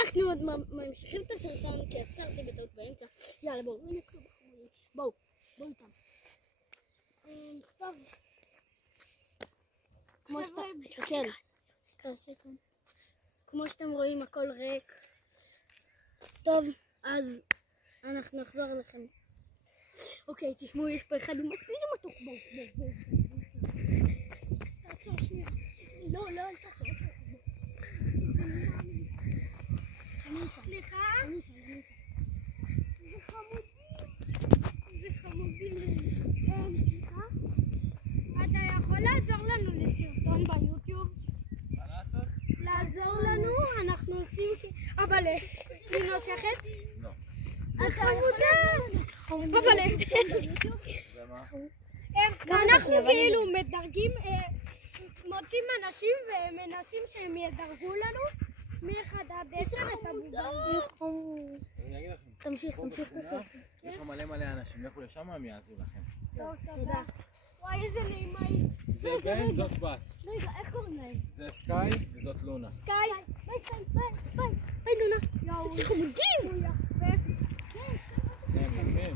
אנחנו עוד ממשיכים את הסרטון כי עצרתי בטעות באמצע. יאללה בואו, הנה כלום. בואו איתם. טוב. כמו שאתה, תסתכל. תעשה כאן. כמו שאתם רואים הכל ריק. טוב, אז אנחנו נחזור אליכם. אוקיי, תשמעו, יש פה אחד עם מספיק מתוק. בואו. תעצור שנייה. לא, אל תעצור. סליחה? זה חמודים. סליחה? אתה יכול לעזור לנו לסרטון ביוטיוב? לעזור לנו? אנחנו עושים... אבל היא נושכת? לא. אתה חמודה! אבל אנחנו כאילו מדרגים, מוצאים אנשים ומנסים שהם ידרגו לנו מ-1 עד 10 את הבובה. תמשיך את הסרטון. יש שם מלא אנשים, לכו לשם הם יעזרו לכם. תודה. וואי, איזה נעימה היא. זה בן, זאת בת. רגע, איך קוראים להם? זה סקאי וזאת לונה. סקאי. ביי לונה. איזה חמודים. הוא יחפף. הם חפים.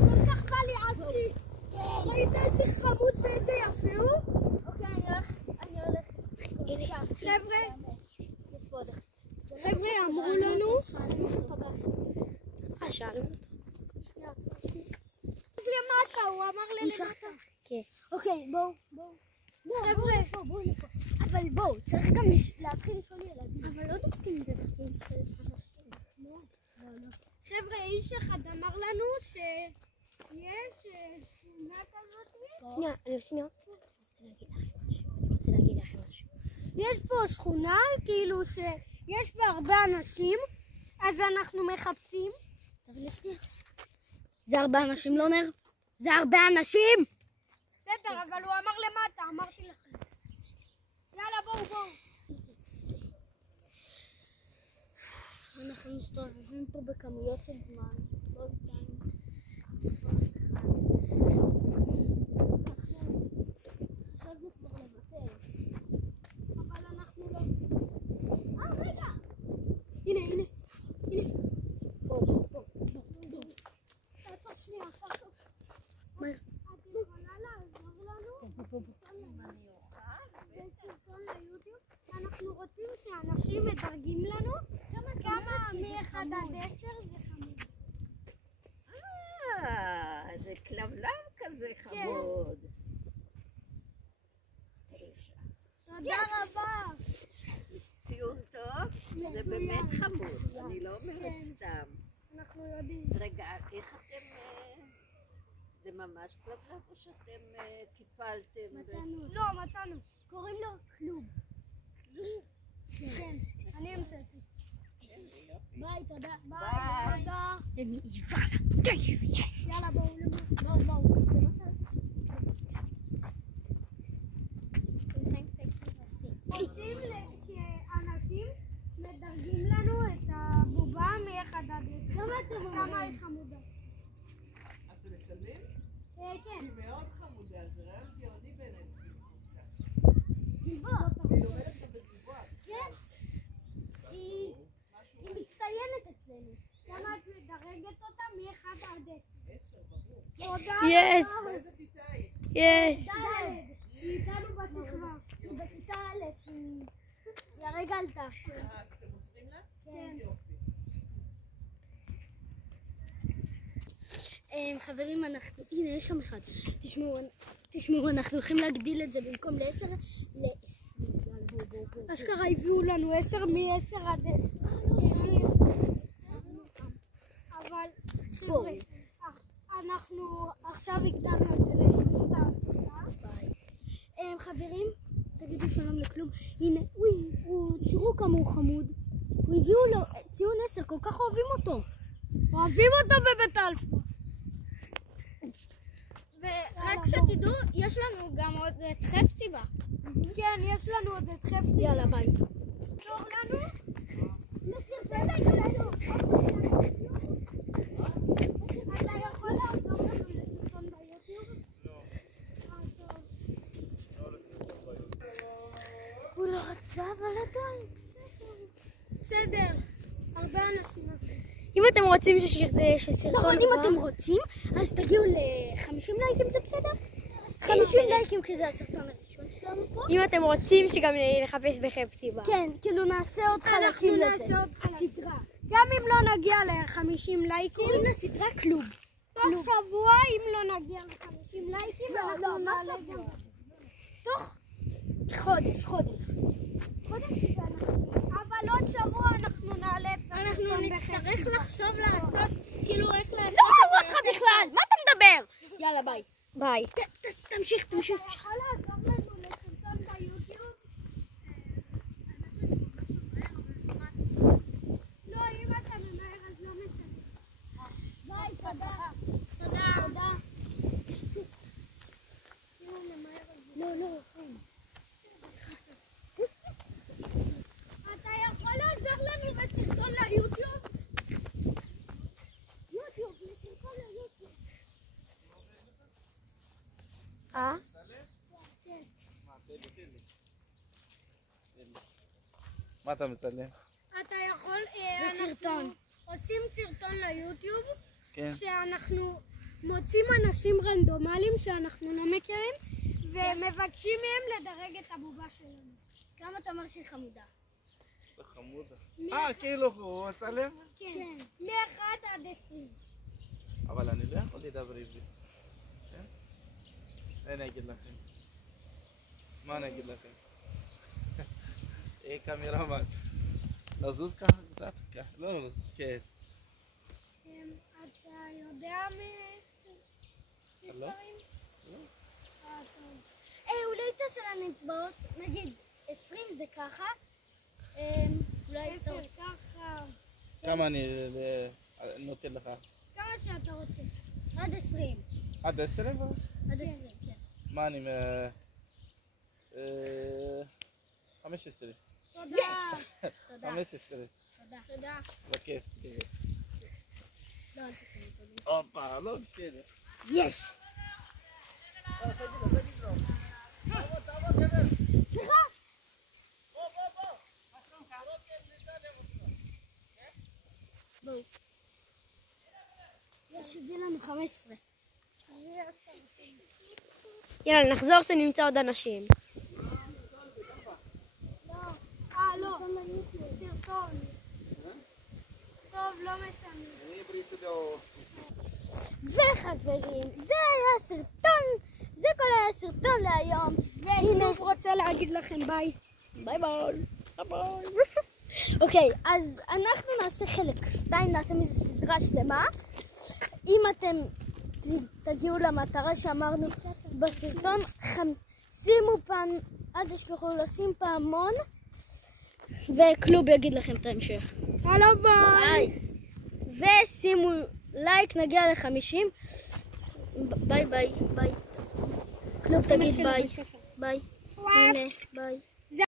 כל כך בא לי עזקי. ראית איזה חמוד ואיזה יפה הוא? אוקיי, אני הולך. חבר'ה, אמרו לנו. שאלנו אותו. למטה, הוא אמר למטה. כן. אוקיי, בואו. חבר'ה. אבל בואו, צריך גם להתחיל לשאול ילדים. אבל לא דופקים בדפים של אנשים. לא. חבר'ה, איש אחד אמר לנו שיש שכונה כזאת. שנייה. אני רוצה להגיד לכם משהו. יש פה שכונה, כאילו שיש בה הרבה אנשים, אז אנחנו מחפשים. זה הרבה אנשים, לא נר? זה הרבה אנשים! בסדר, אבל הוא אמר למטה, אמרתי לכם. יאללה, בואו. אנחנו מסתובבים פה בכמויות של זמן. לא איתנו. חשבנו כבר לוותר. אבל אנחנו לא עושים. רגע! הנה. בואו. תעצור שנייה. את יכולה לעזור לנו? זה סרטון ליוטיוב. אנחנו רוצים שאנשים מדרגים לנו כמה מ-1 עד 10 זה חמוד. זה כלבלב כזה חמוד. 9. תודה רבה. ציון טוב, זה באמת חמוד, אני לא אומרת סתם. אנחנו יודעים. רגע, איך אתם... זה ממש כלבלב או שאתם טיפלתם? מצאנו. קוראים לו כלוב. כן, אני המצאתי. ביי, תודה. ביי. יאללה, בואו. רוצים שאנשים מדרגים לנו את הבובה מ-1 עד 10. כמה היא חמודה. אתם מצלמים? כן. היא מאוד חמודה, זה רעיון גאוני בעיניי. גיבור. היא לומדת פה בגיבור. כן. היא מצטיינת אצלנו. למה את מדרגת אותה מ-1 עד 10? 10, ברור. תודה. איזה כיתה היא? ד'. היא איתנו בשכבה. היא בכיתה א'. היא הרגע עלתה. אז אתם עוזרים לה? כן. יופי. חברים, אנחנו... הנה, יש שם אחד. תשמעו, אנחנו הולכים להגדיל את זה במקום ל-10 ל-20. אשכרה הביאו לנו 10 מ-10 עד 10. אבל חבר'ה, אנחנו עכשיו הגדלנו את זה ל-20. חברים, תגידו שלום לכלום. הנה, תראו כמה הוא חמוד. הוא הביאו לו ציון 10, כל כך אוהבים אותו. אוהבים אותו בבית אלפא. ורק שתדעו, יש לנו גם עוד את חפציבה. כן, יש לנו עוד את חפציבה. יאללה, ביי. תור לנו? לסרטון היוטיוב. אתה יכול לעזור לנו לסרטון ביוטיוב? לא. הוא לא רצה, אבל עדיין. בסדר. הרבה אנשים. אם אתם רוצים שסרטון... נכון, אם אתם רוצים, אז תגיעו ל-50 לייקים, זה בסדר? 50 לייקים, כי זה הסרטון הראשון שלנו פה. אם אתם רוצים שגם נחפש בכם סיבה. כן, כאילו נעשה עוד חלקים לזה. אנחנו נעשה עוד סדרה. גם אם לא נגיע ל-50 לייקים. קוראים לסדרה כלוב. תוך שבוע, אם לא נגיע ל-50 לייקים, אנחנו נעלה גם. תוך חודש. אבל עוד שבוע אנחנו נעלה את הסרטון. אנחנו נצטרך לחשוב לעשות, כאילו איך לעשות את זה. לא קראו אותך בכלל, מה אתה מדבר? יאללה, ביי. ביי. תמשיך. אתה יכול לעזור לנו לסרטון ביוטיוב? לא, אם אתה ממהר אז לא משנה. ביי, תודה. לא. אתה יכול לעזור לנו בסרטון ליוטיוב? לסרטון ליוטיוב. מה אתה מצלם? אתה יכול... זה סרטון. עושים סרטון ליוטיוב, כן. שאנחנו מוצאים אנשים רנדומליים שאנחנו לא מכירים, ומבקשים מהם לדרג את הבובה שלנו. כמה אתה אומר שהיא חמודה? חמודה. כאילו הוא מצלם? כן. מ-1 עד 20. אבל אני לא יכול לדבר עברית. כן? אני אגיד לכם. מה אני אגיד לכם? קמרמן. לזוז ככה קצת? לא לזוז. כן. אתה יודע לא? אולי תעשה לנו אצבעות, נגיד 20 זה ככה, אולי 10 ככה. כמה אני נותן לך? כמה שאתה רוצה, עד 20. עד 20? עד 20, כן. מה אני... 15. תודה. 15. תודה. בכיף. לא, אל תעשה לי תודה. הופה, לא בסדר. יש. סליחה. בואו. יש הביא לנו 15. יאללה, נחזור שנמצא עוד אנשים. לא. סרטון. טוב, לא משנה. וחברים, זה היה סרטון, זה כל היה סרטון להיום. והנה, רוצה להגיד לכם ביי. ביי. אוקיי, אז אנחנו נעשה חלק 2, נעשה מזה סדרה שלמה. אם אתם תגיעו למטרה שאמרנו בסרטון, שימו אל תשכחו לשים פעמון, וכלוב יגיד לכם את ההמשך. הלו ביי. ושימו לייק, נגיע ל-50. ביי. כלוב תגיד ביי. ביי. הנה, ביי.